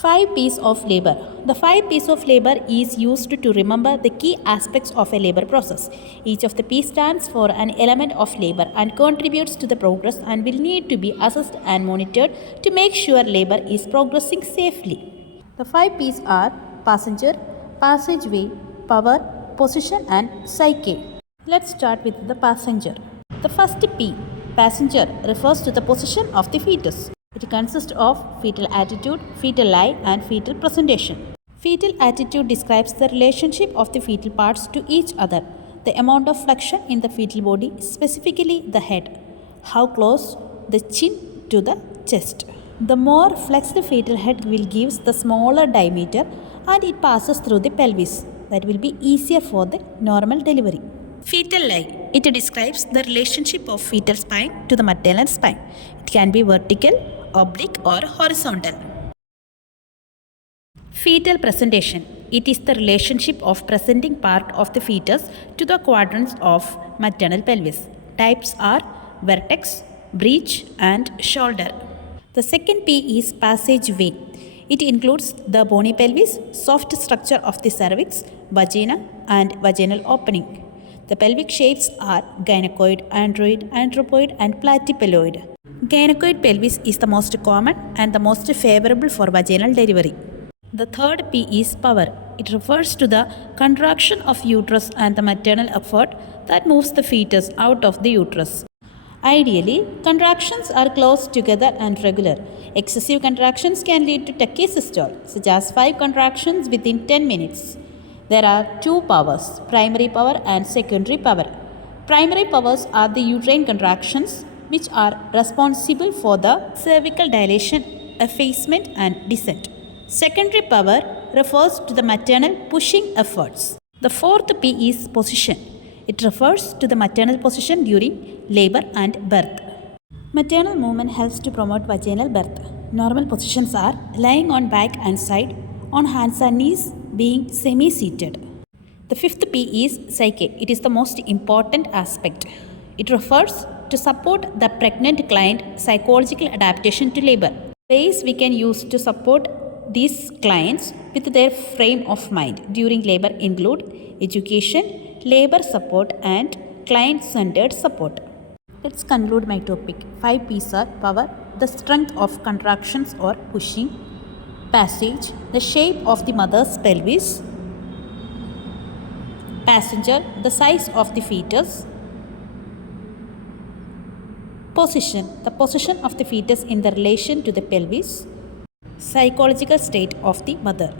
5 P's of labor. The 5 P's of labor is used to remember the key aspects of a labor process. Each of the P stands for an element of labor and contributes to the progress and will need to be assessed and monitored to make sure labor is progressing safely. The 5 P's are passenger, passageway, power, position and psyche. Let's start with the passenger. The first P, passenger, refers to the position of the fetus. It consists of fetal attitude, fetal lie and fetal presentation. Fetal attitude describes the relationship of the fetal parts to each other, the amount of flexion in the fetal body, specifically the head, how close the chin to the chest. The more flexed fetal head will give the smaller diameter and it passes through the pelvis. That will be easier for the normal delivery. Fetal lie. It describes the relationship of fetal spine to the maternal spine. It can be vertical, oblique or horizontal. Fetal presentation. It is the relationship of presenting part of the fetus to the quadrants of maternal pelvis. Types are vertex, breech and shoulder. The second P is passageway. It includes the bony pelvis, soft structure of the cervix, vagina and vaginal opening. The pelvic shapes are gynecoid, android, anthropoid and platypeloid. Gynecoid pelvis is the most common and the most favorable for vaginal delivery. The third P is power. It refers to the contraction of uterus and the maternal effort that moves the fetus out of the uterus. Ideally, contractions are close together and regular. Excessive contractions can lead to tachysystole, such as 5 contractions within 10 minutes. There are two powers, primary power and secondary power. Primary powers are the uterine contractions, which are responsible for the cervical dilation, effacement and descent. Secondary power refers to the maternal pushing efforts. The fourth P is position. It refers to the maternal position during labor and birth. Maternal movement helps to promote vaginal birth. Normal positions are lying on back and side, on hands and knees, being semi-seated. The fifth P is psyche. It is the most important aspect. It refers to support the pregnant client psychological adaptation to labor. Ways we can use to support these clients with their frame of mind during labor include education, labor support and client-centered support. Let's conclude my topic. 5 P's are power, the strength of contractions or pushing, passage, the shape of the mother's pelvis, passenger, the size of the fetus, position, the position of the fetus in the relation to the pelvis, psychological state of the mother.